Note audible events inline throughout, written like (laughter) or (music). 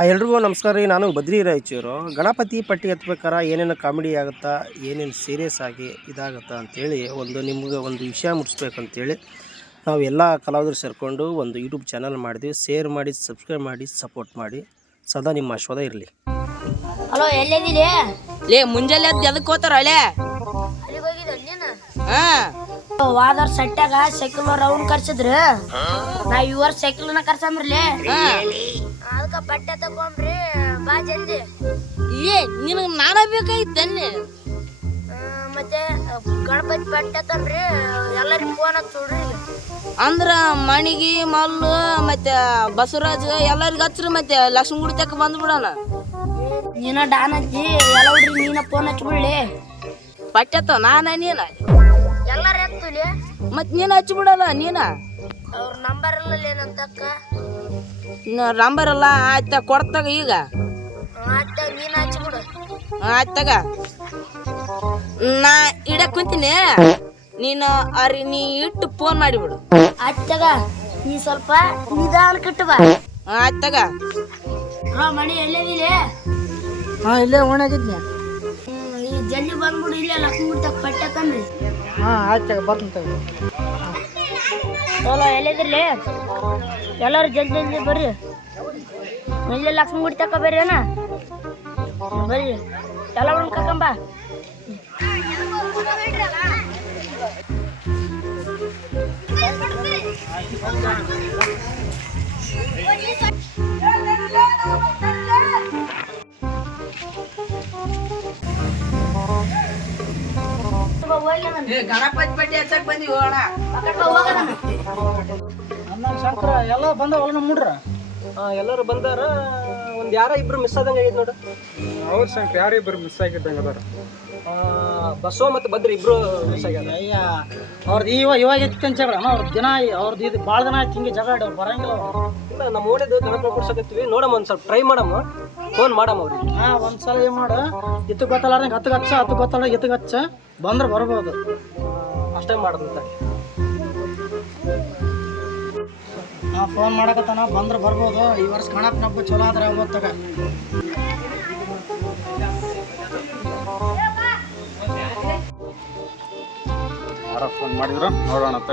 ಆ ಎಲ್ರಿಗೂ ನಮಸ್ಕಾರ ರೀ. ನಾನು ಬದ್ರಿ ರಾಯಚೂರು. ಗಣಪತಿ ಪಟ್ಟಿ ಹತ್ಬೇಕಾರೆ ಏನೇನು ಕಾಮಿಡಿ ಆಗುತ್ತಾ ಏನೇನು ಸೀರಿಯಸ್ ಆಗಿ ಇದಾಗುತ್ತಾ ಅಂಥೇಳಿ ಒಂದು ನಿಮ್ಗೆ ಒಂದು ವಿಷಯ ಮುಟ್ಸ್ಬೇಕಂತೇಳಿ ನಾವು ಎಲ್ಲ ಕಲಾವಿದರು ಸೇರಿಕೊಂಡು ಒಂದು ಯೂಟ್ಯೂಬ್ ಚಾನಲ್ ಮಾಡಿದ್ವಿ. ಶೇರ್ ಮಾಡಿ ಸಬ್ಸ್ಕ್ರೈಬ್ ಮಾಡಿ ಸಪೋರ್ಟ್ ಮಾಡಿ. ಸದಾ ನಿಮ್ಮ ಆಶ್ವಾದ ಇರಲಿ. ಹಲೋ ಎಲ್ಲಿದ್ದೀರಿ? ಲೇ ಮುಂಜಾನೆ ಎದ್ದು ಹೋಗ್ತಾರ ಹೋತಾರ ಅಲ್ಲೇ ಅಲ್ಲಿಗೆ ನೀನು ಹಾ ವಾದವ್ರ ಸೈಕಲ್ ರೌಂಡ್ ಕರ್ಸಿದ್ರು. ನಾ ಈ ವರ್ಷ ಸೈಕಲ್ನ ಕರ್ಸಂಬ್ರಲಿ? ಅದಕ್ಕ ಬಟ್ಟೆ ತಗೊಂಬ್ರಿ ಬಾ ಜಲ್ದಿ. ಏ ನಿನಗ್ ನಾನ ಬೇಕಾಗಿತ್ತಲ್ಲಿ ಆ, ಮತ್ತೆ ಗಣಪತಿ ಬಟ್ಟೆ ತಂಬ್ರಿ ಎಲ್ಲರಿಗೂ ಫೋನ್ ಹಚ್ಚಿ ನೋಡ್ರಿ ಅಂದ್ರ ಮಣಿಗಿ ಮಲ್ಲು ಮತ್ತೆ ಬಸವರಾಜ್ ಎಲ್ಲರಿಗೂ ಹಚ್ರಿ ಮತ್ತೆ ಲಕ್ಷ್ಮಿ ಗುಡಿ ತಕ್ಕ ಬಂದ್ಬಿಡೋಣ ನೀನ ಡಾನ್ ಹಚ್ಚಿ ಎಲ್ಲ ಹುಡ್ರಿ ನೀನ ಫೋನ್ ಹಚ್ಬಿಡ್ಲಿ ಪಟ್ಟೆತ್ತ ನಾನ ನೀನ? ಎಲ್ಲಾರ ನೀನು ಮತ್ ನೀನ್? ಹಚ್ಬಿಡಲ್ಲ ನೀನ ಅವ್ರ ನಂಬರ್ ಇಲ್ಲ ಏನಂತಕ್ಕ ನಂಬರ್ ಅಲ್ಲ ಆಯ್ತ ಕೊಡ್ತಾಗ ಈಗ. ಆಯ್ತ ನೀನ್ ಹಚ್ಬಿಡು ಆಯ್ತಾಗ ನಾ ಇಡಕ್ ಕುಂತೀನಿ. ನೀನು ಅವ್ರಿಗೆ ನೀ ಇಟ್ಟು ಫೋನ್ ಮಾಡಿಬಿಡು. ಆಯ್ತಾಗ ನೀ ಸ್ವಲ್ಪ ನಿಧಾನ ಕಟ್ಟು ಬಾ. ಆಯ್ತಾಗ ಹಾ ಮಣಿ ಎಲ್ಲೇ ಹಾ ಇಲ್ಲೇ ಓಣಾಗಿದ್ನಿ ಜಲ್ದಿ ಬಂದ್ಬಿಡು ಇಲ್ಲೇ ಲಕ್ಷ್ಮಿ ತಕ್ಕ ಪಟ್ಟಕನ್ರಿ ಹಾ ಆಯ್ತು ಬರ್ತೀನಿ ತಗೋ. ಚಲೋ ಎಲ್ಲಿದ್ರಲ್ಲಿ ಎಲ್ಲರೂ ಜಲ್ದಿ ಜಲ್ದಿ ಬರ್ರಿ. ಇಲ್ಲೇ ಲಕ್ಷ್ಮಿ ಗುಡಿ ತಕ ಬರ್ರಿ ಅಣ್ಣ ಬರ್ರಿ. ಎಲ್ಲ ಒಂದು ಕರ್ಕೊಂಬ ಗಣಪತಿ ಪಟ್ಟಿ ಹಚ್ಚಕ್ ಬಂದಿವಿ ಹೋಗೋಣ. ಅನ್ನ ಎಲ್ಲ ಬಂದವಲ್ಲ ನಮ್ಮ ಹುಡ್ರ ಎಲ್ಲರೂ ಬಂದಾರ. ಒಂದು ಯಾರ ಇಬ್ರು ಮಿಸ್ ಆದಂಗೆ ಆಗೈತೆ ನೋಡು. ಅವ್ರ ಸಂಖ್ಯೆ ಇಬ್ರು ಮಿಸ್ ಆಗಿದ್ದಂಗೆ ಅದಾರ? ಬಸವ ಮತ್ತು ಬದ್ರಿ ಇಬ್ರು ಮಿಸ್ ಆಗ್ಯಾರ. ಅಯ್ಯ ಅವ್ರದ್ದು ಇವಾಗ ಇವಾಗ ಜಗಳ ಅವ್ರದ್ದು ದಿನ ಅವ್ರದ್ದು ಇದು ಭಾಳ ದಿನ ಆಯ್ತು ಹಿಂಗೆ ಜಗಳ ಆಡೋರು ಬರಂಗಿಲ್ಲ ಅವ್ರು. ಇಲ್ಲ ನಮ್ಮ ಓಣಿದು ಕಣಕ್ಕೆ ಕೊಡ್ಸಕತ್ತೀವಿ. ನೋಡಮ್ಮ ಒಂದು ಸ್ವಲ್ಪ ಟ್ರೈ ಮಾಡಮ್ಮ. ಫೋನ್ ಮಾಡಮ್ಮ ಅವ್ರಿಗೆ. ಹಾ ಒಂದ್ಸಲ ಏನ್ ಮಾಡು. ಇತ್ತು ಗೊತ್ತಲ್ಲ ಹತ್ತು ಹಚ್ಚ ಹತ್ತು ಗೊತ್ತಲ್ಲ ಇತ್ತು ಹಚ್ಚ ಬಂದ್ರೆ ಬರ್ಬೋದು. ಅಷ್ಟೇ ಮಾಡೋದಂತ ನಾ ಫೋನ್ ಮಾಡಕತ್ತಾನ ಬಂದ್ರೆ ಬರ್ಬೋದು. ಈ ವರ್ಷ ಕಣಕ್ ನಬ್ಬ ಚಲೋ ಆದ್ರೆ ಅವತ್ತಾಗ ಯಾರ ಫೋನ್ ಮಾಡಿದ್ರು? ನೋಡೋಣ ಅಂತ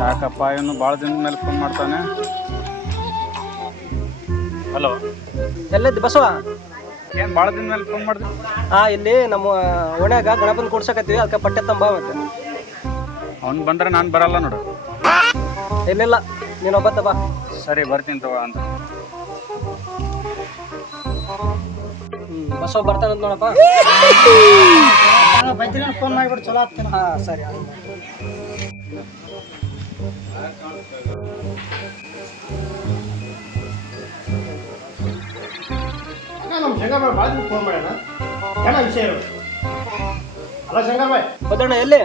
ಯಾಕಪ್ಪ ಏನು ಭಾಳ ದಿನ ಮೇಲೆ ಫೋನ್ ಮಾಡ್ತಾನೆ. ಹಲೋ ಎಲ್ಲದ್ದು ಬಸವ? ಏನು ಭಾಳ ದಿನ ಮೇಲೆ ಫೋನ್ ಮಾಡಿದ್ರು? ಹಾ ಇಲ್ಲಿ ನಮ್ಮ ಓಣ್ಯಾಗ ಗಣಪನ ಕೊಡ್ಸಕತ್ತೀವಿ ಅದಕ್ಕೆ ಪಟ್ಟೆ ತಂಬ ಮತ್ತೆ ಅವ್ನು ಬಂದ್ರೆ ನಾನು ಬರಲ್ಲ ನೋಡು. ಇಲ್ಲಿಲ್ಲ. ನೀನು ಒಬ್ಬತ್ತ ಬಾ ಸರಿ ಬರ್ತೀನಿ ತಗೋ ಅಂತ. ಬಸ್ ಬಸವ ಬರ್ತಾನಂತ ನೋಡಪ್ಪ. ಬೈದಿನ ಫೋನ್ ಮಾಡಿಬಿಟ್ಟು ಚಲೋ ಆಗ್ತೀನಿ. ಹಾ ಸರಿ ನಮ್ಮ ಶಂಕರ್ಬಾಯ್ ಬಾಜು ಫೋನ್ ಮಾಡೋಣ ಏನ ವಿಷಯ ಇರೋದು ಅಲ್ಲ ಶಂಕರ್ಬಾಯ್ ಬದಣ್ಣ ಎಲ್ಲಿ?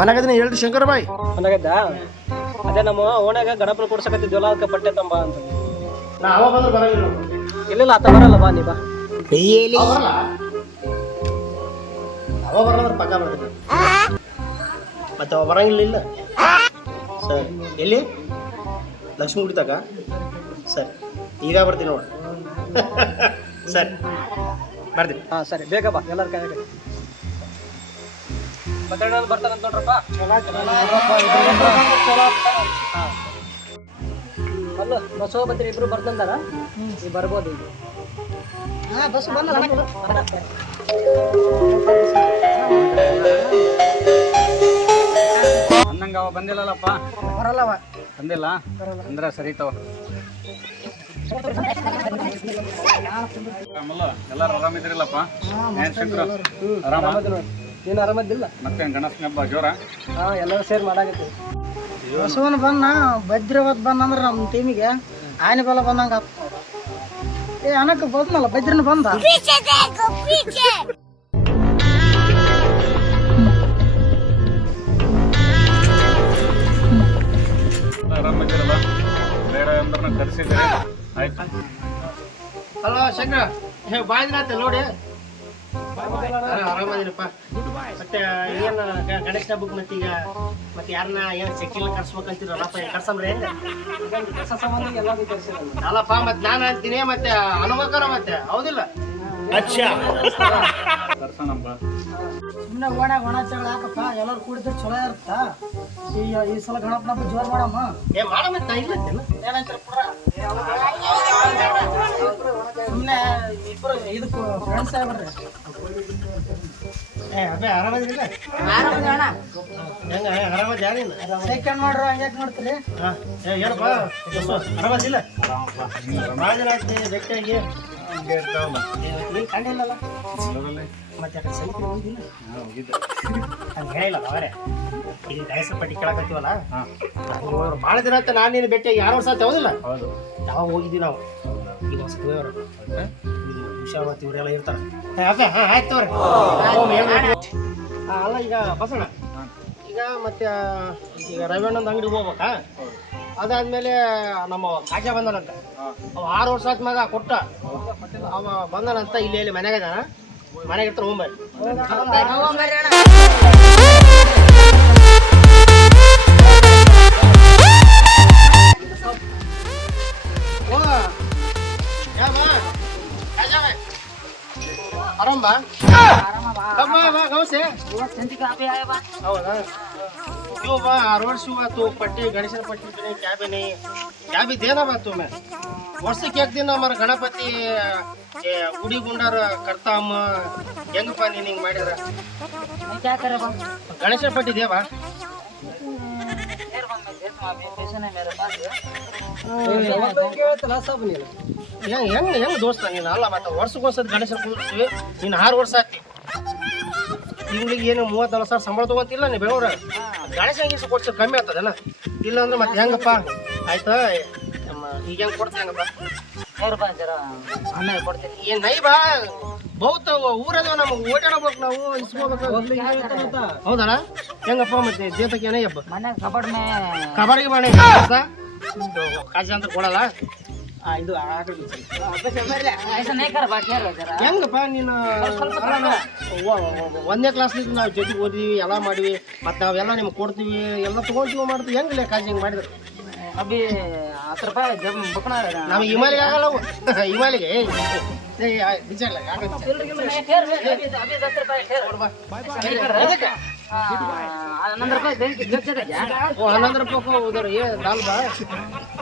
ಮನೆಗದಿನ ಹೇಳ್ರಿ ಶಂಕರ್ಬಾಯ್ ಮನೆಗದ್ದ? ಅದೇ ನಮ್ಮ ಓಣ್ಯಾಗ ಗಣಪನ ಕೊಡ್ಸಕತ್ತಿದ್ವಲ್ಲ ಅದಕ್ಕೆ ಬಟ್ಟೆ ತಂಬ ಅಂತ. ಬಂದ್ರೆ ಬರಂಗಿಲ್ಲ ನೋಡು. ಇಲ್ಲಿಲ್ಲ ಆತ ಬರಲ್ಲ ಬಾ ನೀ ಬಾ. ಅವ ಬರಲ್ಲ? ಅವ ಬರಲ್ಲ ಪಕ್ಕ ಬರ್ತೀನಿ ಮತ್ತೆ ಅವ ಬರಂಗಿಲ್ಲ ಇಲ್ಲ? ಸರಿ. ಎಲ್ಲಿ? ಲಕ್ಷ್ಮಿ ಹುಡ್ತಾಕ ತಕ? ಸರಿ. ಈಗ ಬರ್ತೀನಿ ನೋಡಿ. (laughs) ಸರಿ. ಬರ್ತೀನಿ. ಹಾಂ ಸರಿ. ಬೇಗ ಬಾ. ಎಲ್ಲರ ಕೈ ಬದ್ದಣ್ಣ ಬರ್ತಾರಂತ ನೋಡ್ರಪ್ಪ. ಅಲ್ಲ ಬಸವ ಬಂದ್ರೆ ಇಬ್ರು ಬರ್ತಂದಾರ ನೀವು ಬರ್ಬೋದು ಈಗ. ಹಾಂ ಬಸ್ ಅನ್ನಂಗೆ ಅವ ಬಂದಿಲ್ಲಲ್ಲಪ್ಪ. ಬರಲ್ಲವ ಬಂದಿಲ್ಲ? ಅಂದ್ರೆ ಸರಿ ತಗೋ. ಎಲ್ಲಾರು ಎಲ್ಲರೂ ಆರಾಮಿದ್ರಿಲ್ಲಪ್ಪ? ಏನ್ ಶಂಕರ? ಆರಾಮ? ನೀನು ಆರಾಮದಿಲ್ಲ? ಮತ್ತೆ ಗಣೇಶನ ಹಬ್ಬ ಜೋರ? ಹಾ ಎಲ್ಲರೂ ಸೇರಿ ಮಾಡಾಕತ್ತೀವಿ ಬಸವನ ಬಂದ ಭದ್ರವತ್ ಬಂದಂದ್ರೆ ನಮ್ಮ ಟೀಮಿಗೆ ಆನೆ ಬಲ ಬಂದಂಗ ಆತ್. ಏ ಅನಕ ಬಂದ್ನಲ್ಲ ಭದ್ರನ ಬಂದ? ಆರಾಮಿದ್ದೀರಲ್ಲ ಬೇಡ ಅಂದ್ರೆ ಕರೆಸಿದ್ರೆ. ಆಯ್ತು. ಅಲ್ವಾ ಶಂಕರ ಬಾಯ್ದಿನ ನೋಡಿ. ಆರಾಮದಿನಪ್ಪ ಮತ್ತೆ ಏನು ಗಣೇಶ ಹಬ್ಬಕ್ಕೆ ಮತ್ತೆ ಈಗ ಮತ್ತೆ ಯಾರನ್ನ ಏನು ಚೆಕ್ಕಿಲ್ಲ ಕರ್ಸ್ಬೇಕಂತೀರಲ್ಲಪ್ಪ ಹೆಂಗ ಕೆಲಸ ಸಂಬಂಧ ಎಲ್ಲರೂ ಕರ್ಸಿರಲ್ಲ ಅಲ್ಲಪ್ಪ ಮತ್ತೆ ನಾನು ಅಂತೀನಿ ಮತ್ತೆ ಅನುಭವಕರ ಮತ್ತೆ ಹೌದಿಲ್ಲ ಕರ್ಸೋಣಪ್ಪ ಸುಮ್ಮನೆ ಓಣ್ಯಾಗ ಒಣ ಜಗಳ ಹಾಕಪ್ಪ ಎಲ್ಲರೂ ಕೂಡಿದ್ರೆ ಚಲೋ ಇರುತ್ತ ಈ ಈ ಸಲ ಗಣಪನ ಹಬ್ಬ ಜೋರ್ ಮಾಡಮ್ಮ ಏ ಮಾಡ ಮತ್ತೆ ನಾ ಇಲ್ಲತ್ತೇನ ಏನಂತಾರ ಪುರ ಸುಮ್ಮನೆ ಇಬ್ರು ಇದಕ್ಕೆ ಫ್ರೆಂಡ್ಸ್ ಆಗ್ಬಿಡ್ರಿ ಭೇಟಿಯಾಗಿ. ನೀನು ಕಂಡಿಲ್ಲಲ್ಲ ಮತ್ತೆ ಹಂಗೆ ಹೇಳಿಲ್ಲ ಅವರೇ ಈಗ ಪಟ್ಟಿ ಕೇಳಕತ್ತೀವಲ್ಲ ಹಾಂ ಭಾಳ ದಿನ ಆಯ್ತು ನಾನು ನೀನು ಭೇಟಿಯಾಗಿ ಯಾರು ವರ್ಷ ಹೌದಿಲ್ಲ ಹೌದು. ಯಾವಾಗ ಹೋಗಿದ್ವಿ ನಾವು? ಈಗ ಹೊಸ ಮತ್ತು ಇವರೆಲ್ಲ ಇರ್ತಾರೆ. ಅದೇ ಹಾಂ ಆಯ್ತು ಅಲ್ಲ ಈಗ ಬಸಣ್ಣ ಈಗ ಮತ್ತೆ ಈಗ ರವಿಯಣ್ಣನ ಅಂಗಡಿಗೆ ಹೋಗ್ಬೇಕಾ? ಅದಾದ್ಮೇಲೆ ನಮ್ಮ ಕಾಜ ಬಂದನಂತ. ಅವ ಆರು ವರ್ಷ ಆದ ಮಗ ಕೊಟ್ಟ. ಅವ ಬಂದನಂತ ಇಲ್ಲಿ ಇಲ್ಲಿ ಮನ್ಯಾಗ ಇದಾನ. ಮನೆಗೆ ಇರ್ತಾರೆ ಹೋಗ್ಬರ್ರಿ ಆರಾಮ ಬಾ. ತಮ್ಮ ಬಾ ಗೌಸೆ. ಹೌದಾ? ಇವು ಬಾ ರೋಡ್ ಶಿವ ಆತು ಪಟ್ಟಿ ಗಣೇಶನ ಪಟ್ಟಿ ಬಿನಿ ಕ್ಯಾಬಿನಿ. ಕ್ಯಾಬಿ ದೇನ ಬಾತು ವರ್ಷಕ್ಕೆ ಯಾಕೆ ದಿನ ಮಾರ ಗಣಪತಿ ಗುಡಿ ಗುಂಡಾರ ಕರ್ತಾಮ ಹೆಂಗಪ್ಪ ನೀನು ಹಿಂಗೆ ಮಾಡಿದ್ರ? ಗಣೇಶ ಪಟ್ಟಿ ದೇವಾ ಸಬ್ ನೀನು? ಹೆಂಗ್ ಹೆಂಗ್ ಹೆಂಗ್ ದೋಸ್ತ ನೀನು? ಅಲ್ಲ ಮತ್ತೆ ವರ್ಷಕ್ಕೊಂದ್ಸತಿ ಗಣೇಶ ಕೂರಿಸ್ತೀವಿ ನೀನು ಆರು ವರ್ಷ ಆಗ್ತಿ ತಿಂಗಳಿಗೆ ಏನು ಮೂವತ್ತು ನಲ್ವತ್ತು ಸಾವಿರ ಸಂಬಳ ತಗೊಂತಿಲ್ಲ ನೀವು ಬೆಂಗಳೂರ? ಗಣೇಶ ಗೀಸ ಕೊಡ್ಸಿ ಕಮ್ಮಿ ಆಗ್ತದಲ್ಲ ಇಲ್ಲ ಅಂದ್ರೆ ಮತ್ತೆ ಹೆಂಗಪ್ಪ? ಆಯ್ತಾ? ನಮ್ಮ ಈಗ ಹೆಂಗ್ ಕೊಡ್ತೀನಿ ಹೆಂಗಪ್ಪ? ಏನ್ ನೈ ಬಾ. ಬಹುತ ಊರದವ ನಮ್ಗೆ ಓಡಾಡಬೇಕು ನಾವು ಇಸ್ಕೋಬೇಕು ಹೌದಲ್ಲ? ಹೆಂಗಪ್ಪ ಮತ್ತೆ ದೇತಕ್ಕೆ ಏನಯ್ಯಪ್ಪ ಕಬಡ್ಡಿ ಬಾಣೆ. ಕಾಜಿ ಅಂತ ಕೊಡಲ್ಲ? ಹೆಂಗಪ್ಪ ನೀನು ಒಂದನೇ ಕ್ಲಾಸ್ನಿಂದ ನಾವು ಜೊತೆ ಓದಿವಿ ಎಲ್ಲ ಮಾಡಿವಿ ಮತ್ತೆ ನಾವೆಲ್ಲ ನಿಮ್ಗೆ ಕೊಡ್ತೀವಿ ಎಲ್ಲ ತಗೊಳ್ತೀವಿ ಮಾಡ್ತೀವಿ ಹೆಂಗಿಲ್ಲ ಕಾಜಿ ಹಿಂಗೆ ರೂಪಾಯಿ ನಾವು ಹಿಮಾಲಿಗೆ ಆಗಲ್ಲ ಅವು ಹಿಮಾಲಿಗೆ ಏ ಏ, ಆ, ನಿಜ ಇಲ್ಲ, ರೂಪಾಯಿ ನಿಜ. ಎದಕ್ಕೆ? ಓ ಹನ್ನೊಂದು ರೂಪಾಯಿ ಹೋದ್ರು ಏ ದಾಲ್ ಬಾ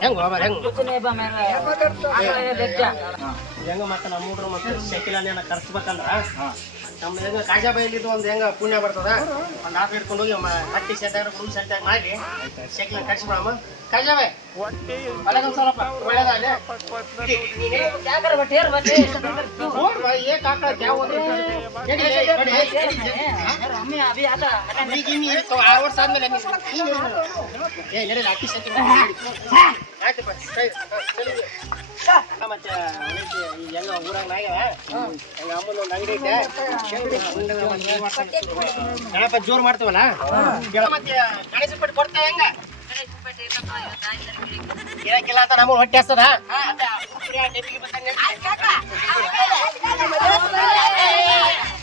ಹೆಂಗ್ ಬಾಬಾ ಹೆಂಗ್ ಹೆಂಗ ಮತ್ತೆ ನಮ್ಮ ಹುಡ್ರು ಮತ್ತೆ ಶಕಿಲಾನೇನ ನಮ್ಮ ಹೆಂಗ ಕಾಜಾ ಬೈಲಿದ್ದು ಒಂದು ಹೆಂಗ ಪುಣ್ಯ ಬರ್ತದ? ಒಂದು ಆಟ ಇಟ್ಕೊಂಡು ಹೋಗಿ ಹಟ್ಟಿ ಸೆಟ್ಟಾಗ ರೂಮ್ ಸೆಟ್ಟಾಗ ಮಾಡಿ ಶಕಿಲ ಕರ್ಸ್ಬಿಡಮ್ಮ ಕಾಜಾವೆ ಒಳಗೊಂದು ಸ್ವಲ್ಪ ಒಳ್ಳೇದಾಗಲಿ ನೋಡ್ ಬಾ, ಏ ಕಾಕ. ಈಗ ಇನ್ನು ಆರು ವರ್ಷ ಆದ್ಮೇಲೆ ನೀನು- ಏ ಅಕ್ಕಿ ಸೆಟ್ಟಿ ಆಯ್ತು ಸರಿ. ಸರಿ ಮತ್ತೆ ಅವನಿಗೆ ಈ ಹೆಂಗ ಊರಾಗ ನಾಗ್ಯಾವ ಹೆಂಗ ಅಮ್ಮನ ಒಂದು ಅಂಗಡಿ ಐತೆ ಗಣಪತಿ ಜೋರ್ ಮಾಡ್ತೀವಲ್ಲ ಮತ್ತೆ ಗಣೇಶ ಪಟ್ಟಿ ಕೊಡ್ತಾ ಹೆಂಗ ಇರಕ್ಕಿಲ್ಲ ಅಂತ ನಮಗೆ ಹೊಟ್ಟೆ ಹಸ್ತದ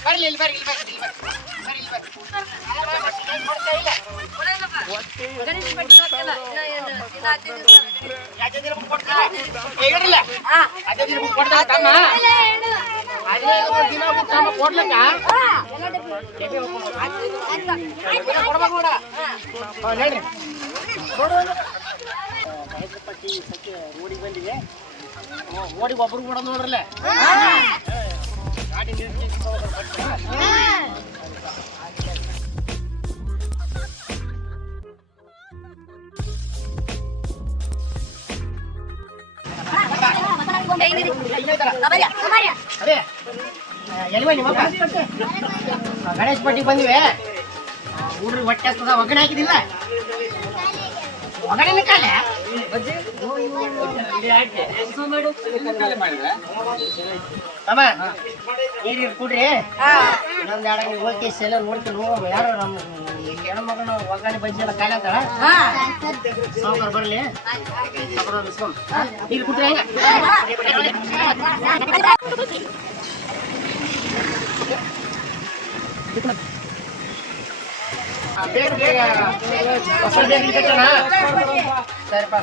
ಬರ್ಲಿ ಇಲ್ಲಿ ಬರ್ರಿ ಇಲ್ಲಿ ಬರ್ರಿ ಇಲ್ಲಿ ಬರ್ರಿ ಬರ್ರಿ ಇಲ್ಲಿ ಬರ್ರಿ ಯಾಕೆ ದಿನ ರೋಡಿಗೆ ಬಂದಿದೆ. ರೋಡಿಗೆ ಒಬ್ರು ಕೂಡ ನೋಡ್ರಲ್ಲ. ಗಾಡಿ ಗಣೇಶ್ ಪಟ್ಟಿಗೆ ಬಂದಿವೆ ಹುಡ್ರಿ ಹೊಟ್ಟೆ ಹಸ್ತದ ಒಗ್ಗರಣೆ ಹಾಕಿದಿಲ್ಲ ಒಗ್ಗಣೆ ಕಾಲೆ ನೀರು ಕುಡ್ರಿ ಇನ್ನೊಂದು ಎರಡು ಹೋಗಿ ಸೆಲ್ಲ ನೋಡ್ತೀನಿ ಹೋಗಮ್ಮ ಯಾರು ನಮ್ಮ ಹೆಣ್ಮಗನ ಒಗ್ಗರಣೆ ಬಜ್ಜಿ ಎಲ್ಲ ಕಾಲ ಅಂತಾಳ ಸಾವುಕಾರ ಬರಲಿ. ನೀರು ಕುಡ್ರಿ ಹೆಂಗ. ಬೇಗ ಬೇಗ. ಹೊಸ ಬೇಗ ಇರ್ತೈತಣ್ಣ? ಸರಿಪ್ಪ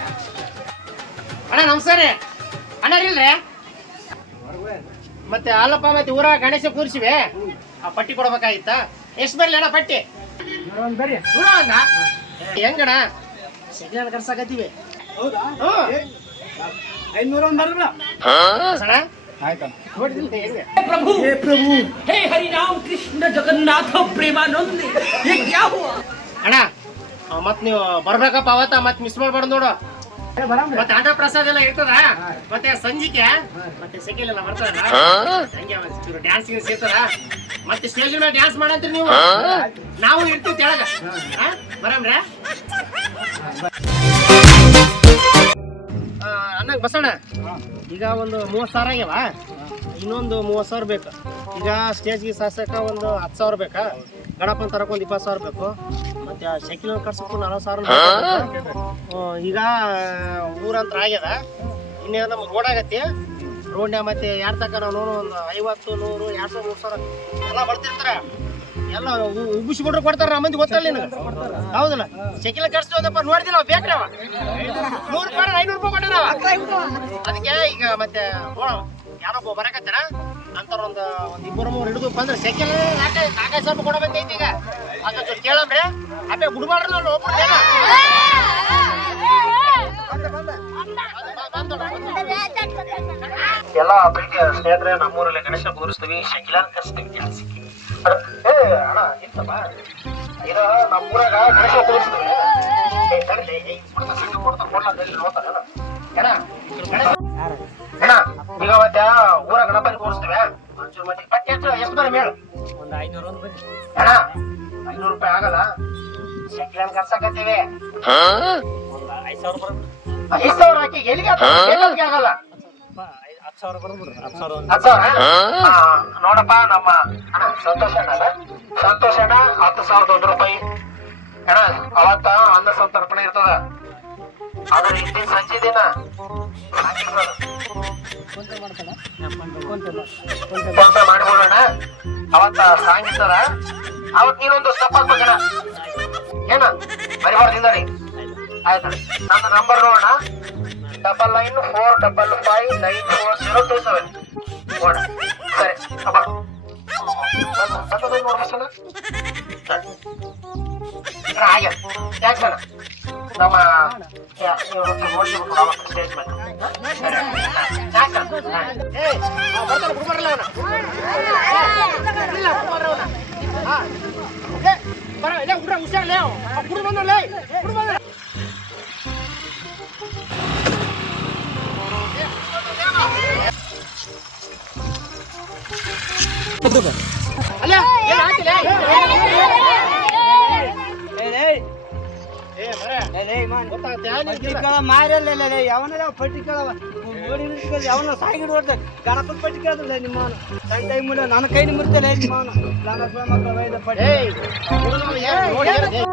ಅಣ್ಣ ನಮಸ್ಕಾರ ರೀ ಅಣ್ಣ ಇಲ್ರಿ? ಮತ್ತೆ ಅಲ್ಲಪ್ಪ ಮತ್ತೆ ಊರ ಗಣೇಶ ಕೂರಿಸಿವೆ. ಆ ಪಟ್ಟಿ ಕೊಡ್ಬೇಕಾಗಿತ್ತ? ಎಷ್ಟು ಬರ್ಲಿ ಅಣ್ಣ ಪಟ್ಟಿ? ಬರ್ರಿ ನೂರ ಒಂದಾ? ಹೆಂಗಣ್ಣ? ಸಿಗ್ನಲ್ ಕರ್ಸಾಕತ್ತೀವಿ. ಐನೂರ ಒಂದು ಬರಲ್ಲ. ಸಣ್ಣ ಅಣ್ಣ ಮತ್ ನೀವು ಬರ್ಬೇಕಪ್ಪ ಅವತ್ತ ಮತ್ ಮಿಸ್ ಮಾಡ್ಬಾರ್ದು ನೋಡು. ಮತ್ತೆ ಆಟ ಪ್ರಸಾದ ಎಲ್ಲ ಇರ್ತದ? ಮತ್ತೆ ಸಂಜಿಕೆ? ಮತ್ತೆ ಸೆಕೆಲ್ ಎಲ್ಲ ಬರ್ತಾರಲ್ಲ ಹಂಗೆ ಡ್ಯಾನ್ಸ್ ಗಿನ್ಸ್ ಇರ್ತದ? ಮತ್ತೆ ಸ್ಟೇಜ್ ಮೇಲೆ ಡ್ಯಾನ್ಸ್ ಮಾಡಂತೀರಿ ನೀವು? ನಾವು ಇರ್ತೀವಿ ತೆಳಗ ಹಾ? ಬರಮ್ರೆ ಅನ್ನ ಬಸಣ್ಣ ಈಗ ಒಂದು ಮೂವತ್ತು ಸಾವಿರ ಆಗ್ಯಾವ? ಇನ್ನೊಂದು ಮೂವತ್ತು ಸಾವಿರ ಬೇಕು. ಈಗ ಸ್ಟೇಜ್ಗೆ ಸಾಸಕ ಒಂದು ಹತ್ತು ಸಾವಿರ ಬೇಕಾ? ಗಣಪನ ತರಕ್ಕೆ ಒಂದು ಇಪ್ಪತ್ತು ಸಾವಿರ ಬೇಕು. ಮತ್ತೆ ಆ ಶಕಿಲ್ ಕರ್ಸಕ್ಕೂ ನಲ್ವತ್ತು ಸಾವಿರ ಬೇಕು. ಈಗ ಊರಂತ್ರ ಆಗ್ಯದ. ಇನ್ನೇನು ನಮ್ಗೆ ರೋಡ್ ಆಗತ್ತೆ. ರೋಡ್ನ್ಯಾಗ ಮತ್ತೆ ಯಾರ ತಕ್ಕ ನಾವು ಒಂದು ಐವತ್ತು ನೂರು ಎರಡು ಸಾವಿರ ಮೂರು ಸಾವಿರ ಎಲ್ಲ ಬರ್ತಿರ್ತಾರೆ. ಎಲ್ಲ ಉಬ್ಬಿಸ್ಬಿಟ್ರು ನಮ್ಮ ಮಂದಿ ಗೊತ್ತಲ್ಲ ನಿನಗೆ? ಹೌದಲ್ಲ? ಸೈಕಲ್ ಕರ್ಸ್ತೀವಪ್ಪ ನೋಡಿದಿಲ್ಲ ನಾವು ಬೇಕ್ರಿ ಅವ? ನೂರು ರೂಪಾಯಿ ಐನೂರು ರೂಪಾಯಿ ಕೊಟ್ಟಾರ ಅದಕ್ಕೆ ಈಗ ಮತ್ತೆ ಯಾರೊಬ್ಬ ಬರಕತ್ತಾರ? ಅಂತವ್ರ ಒಂದು ಒಂದು ಇಬ್ಬರು ಮೂರು ಹಿಡಿದು ಬಂದ್ರೆ ಸೆಕೆಂಡ್ ನಾಲ್ಕೈದು ನಾಲ್ಕೈದು ಸಾವಿರ ಈಗ? ಅದಕ್ಕೆ ಕೇಳಂದ್ರೆ ಅಪ್ಪೆ ಬಿಡ್ಬಾರ್ರಿ ನಾನು ಒಬ್ರು ಜನ. ಎಲ್ಲ ಪ್ರೀತಿಯ ಸ್ನೇಹಿತರೆ ನಮ್ಮೂರಲ್ಲಿ ಗಣೇಶ ಕೂರಿಸ್ತೀವಿ. ಶಕಿಲಾನ್ ಕರ್ಸ್ತೀವಿ. ಜಾಸ್ತಿ ಏ ಅಣ್ಣ ಇತ್ತಪ್ಪ ಈಗ ನಮ್ಮೂರಾಗ ಗಣೇಶ ಕೂರಿಸ್ತೀವಿ ಏ, ತಡಿಲೆ, ಏ, ಕೊಡ್ತಾ, ಕೊಡ್ಲಾ. ಅಣ್ಣ, ಗಣೇಶ- ಅಣ್ಣ, ಈಗ ಮತ್ತೆ ಊರ ಗಣಪತಿ ಕೂರಿಸ್ತೀವಿ ಒಂಚೂರು ಮತ್ತೆ ಪಟ್ಟಿ ಎಷ್ಟು ಎಷ್ಟು ಬರೀ ಮೇಳು ಒಂದು ಐನೂರು ಒಂದು ಬರೀ ಅಣ್ಣ ಐನೂರು ರೂಪಾಯಿ ಆಗಲ್ಲ. ಕರ್ಸಕತ್ತೀವಿ. ಒಂದು ಐದು ಸಾವಿರ ಬರೋದು ಐದು ಸಾವಿರ ಹಾಕಿ ಎಲ್ಲಿಗೆ ಆಗಲ್ಲ. ಹತ್ತು ಸಾವಿರ ಬರ್ಬಿಡ್ರಿ ಹತ್ತು ಸಾವಿರ ಒಂದು. ಹತ್ತು ಸಾವಿರ? ನೋಡಪ್ಪ ನಮ್ಮ ಅಣ್ಣ ಸಂತೋಷ ಅಣ್ಣ. ಸಂತೋಷ ಅಣ್ಣ ಹತ್ತು ಸಾವಿರದ ಒಂದು ರೂಪಾಯಿ. ಅಣ್ಣ ಅವತ್ತ ಅನ್ನ ಸಂತರ್ಪಣೆ ಇರ್ತದ. ಆದ್ರೆ ಇಂದಿನ ಸಂಜೆ ದಿನ. ಪೇ ಮಾಡ್ಬಿಡೋಣ ಅವತ್ತ ಇರ್ತದ ಅವತ್ ನೀನೊಂದು ಸ್ಟೆಪ್ ಹಾಕ್ಬೇಕಣ್ಣ. ಏನ? ಮರಿಬಾರ್ದಿಂದ ರೀ ಆಯ್ತು. ನನ್ನ ನಂಬರ್ ನೋಡೋಣ. Double nine four double five nine four zero two seven ನೋಡ ಸರಿ. ಅಪ್ಪ? ನಮ್ಮ ಯಾ- ಇವ್ರು ನೋಡ್ಬಿಟ್ಟು ನಾವು ಸ್ಟೇಜ್ ಮೇಲೆ ಸರಿ ಯಾಕೆ ಅಣ್ಣ? ಏಯ್, ಆ, ಬರ್ತಾನೆ, ಬಿಡ್ಬಾರಲ್ಲ ಅವ್ನ. ಇಲ್ಲ, ಬಿಡ್ಬಾರ್ರಿ ಅವ್ನ. ಹಾ. ಏ, ಬರ, ಇಲ್ಲೇ ಹುಡ್ರ, ಹುಷಾರ್ಲೇ ಅವ. ಆ, ಹುಡ್ಗ ಬಂದವ್ನೆ, ಹುಡ್ಗ ಬಂದ. ಅಲ್ಲ ಏನ್ ಹಾಕಿಲ್ಲ ಮಾರಲ್ಲ ಯಾವನ ಪಟ್ಟಿ ಕೇಳವ ಯಾವನ ಗಣಪತಿ ಪಟ್ಟಿ ನಿಮ್ಮ ಸಣ್ಣ ಟೈಮ್ ನನ್ನ ಕೈ ನಿಮ್ಮ ಪಟ್ಟಿ. ಏಯ್ ಹುಡುಗರು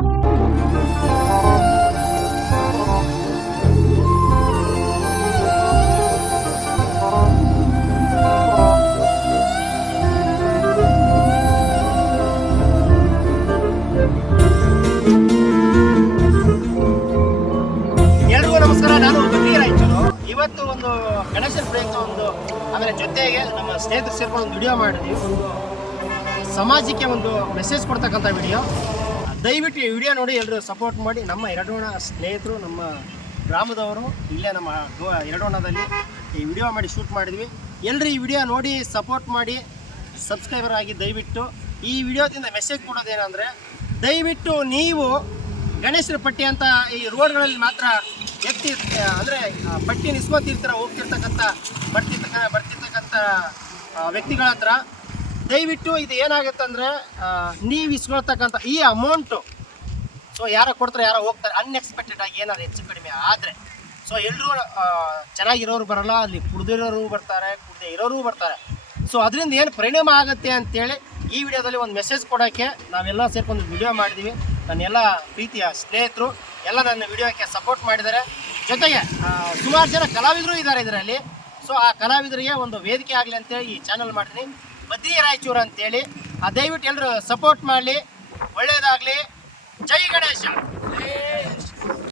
ವಿಡಿಯೋ ಮಾಡಿದ್ವಿ. ಒಂದು ಸಮಾಜಕ್ಕೆ ಒಂದು ಮೆಸೇಜ್ ಕೊಡ್ತಕ್ಕಂಥ ವಿಡಿಯೋ. ದಯವಿಟ್ಟು ಈ ವಿಡಿಯೋ ನೋಡಿ ಎಲ್ಲರೂ ಸಪೋರ್ಟ್ ಮಾಡಿ. ನಮ್ಮ ಎರಡೋಣ ಸ್ನೇಹಿತರು, ನಮ್ಮ ಗ್ರಾಮದವರು, ಇಲ್ಲೇ ನಮ್ಮ ಎರಡೋಣದಲ್ಲಿ ಈ ವಿಡಿಯೋ ಮಾಡಿ ಶೂಟ್ ಮಾಡಿದ್ವಿ. ಎಲ್ಲರೂ ಈ ವಿಡಿಯೋ ನೋಡಿ ಸಪೋರ್ಟ್ ಮಾಡಿ ಸಬ್ಸ್ಕ್ರೈಬರ್ ಆಗಿ ದಯವಿಟ್ಟು. ಈ ವಿಡಿಯೋದಿಂದ ಮೆಸೇಜ್ ಕೊಡೋದೇನೆಂದರೆ ದಯವಿಟ್ಟು ನೀವು ಗಣೇಶರ ಪಟ್ಟಿ ಅಂತ ಈ ರೋಡ್ಗಳಲ್ಲಿ ಮಾತ್ರ ಎತ್ತಿ, ಅಂದರೆ ಪಟ್ಟಿ ನಿಸ್ಕೋತಿರ್ತಾರೆ, ಹೋಗ್ತಿರ್ತಕ್ಕಂಥ, ಬರ್ತಿರ್ತಕ್ಕ ಬರ್ತಿರ್ತಕ್ಕಂಥ ವ್ಯಕ್ತಿಗಳ ಹತ್ರ. ದಯವಿಟ್ಟು ಇದು ಏನಾಗುತ್ತಂದ್ರೆ ನೀವು ಇಸ್ಕೊಳ್ತಕ್ಕಂಥ ಈ ಅಮೌಂಟು ಸೊ ಯಾರೋ ಕೊಡ್ತಾರೆ, ಯಾರೋ ಹೋಗ್ತಾರೆ ಅನ್ಎಕ್ಸ್ಪೆಕ್ಟೆಡ್ ಆಗಿ ಏನಾದ್ರು ಹೆಚ್ಚು ಕಡಿಮೆ ಆದರೆ. ಸೊ ಎಲ್ಲರೂ ಚೆನ್ನಾಗಿರೋರು ಬರಲ್ಲ, ಅಲ್ಲಿ ಕುಡ್ದಿರೋರು ಬರ್ತಾರೆ, ಕುಡ್ದೇ ಇರೋರು ಬರ್ತಾರೆ. ಸೊ ಅದರಿಂದ ಏನು ಪರಿಣಾಮ ಆಗುತ್ತೆ ಅಂತೇಳಿ ಈ ವಿಡಿಯೋದಲ್ಲಿ ಒಂದು ಮೆಸೇಜ್ ಕೊಡೋಕ್ಕೆ ನಾವೆಲ್ಲ ಸೇರ್ಕೊಂಡು ವಿಡಿಯೋ ಮಾಡಿದ್ದೀವಿ ನನ್ನ ಎಲ್ಲ ಪ್ರೀತಿಯ ಸ್ನೇಹಿತರು, ಎಲ್ಲ ನನ್ನ ವಿಡಿಯೋಕ್ಕೆ ಸಪೋರ್ಟ್ ಮಾಡಿದ್ದಾರೆ. ಜೊತೆಗೆ ಸುಮಾರು ಜನ ಕಲಾವಿದರು ಇದ್ದಾರೆ ಇದರಲ್ಲಿ. ಸೊ ಆ ಕಲಾವಿದರಿಗೆ ಒಂದು ವೇದಿಕೆ ಆಗಲಿ ಅಂತೇಳಿ ಈ ಚಾನಲ್ ಮಾಡ್ತೀನಿ. ಬದ್ರಿ ರಾಯಚೂರು ಅಂತೇಳಿ. ಆ ದಯವಿಟ್ಟು ಎಲ್ಲರೂ ಸಪೋರ್ಟ್ ಮಾಡಲಿ. ಒಳ್ಳೆಯದಾಗಲಿ ಜೈ ಗಣೇಶ.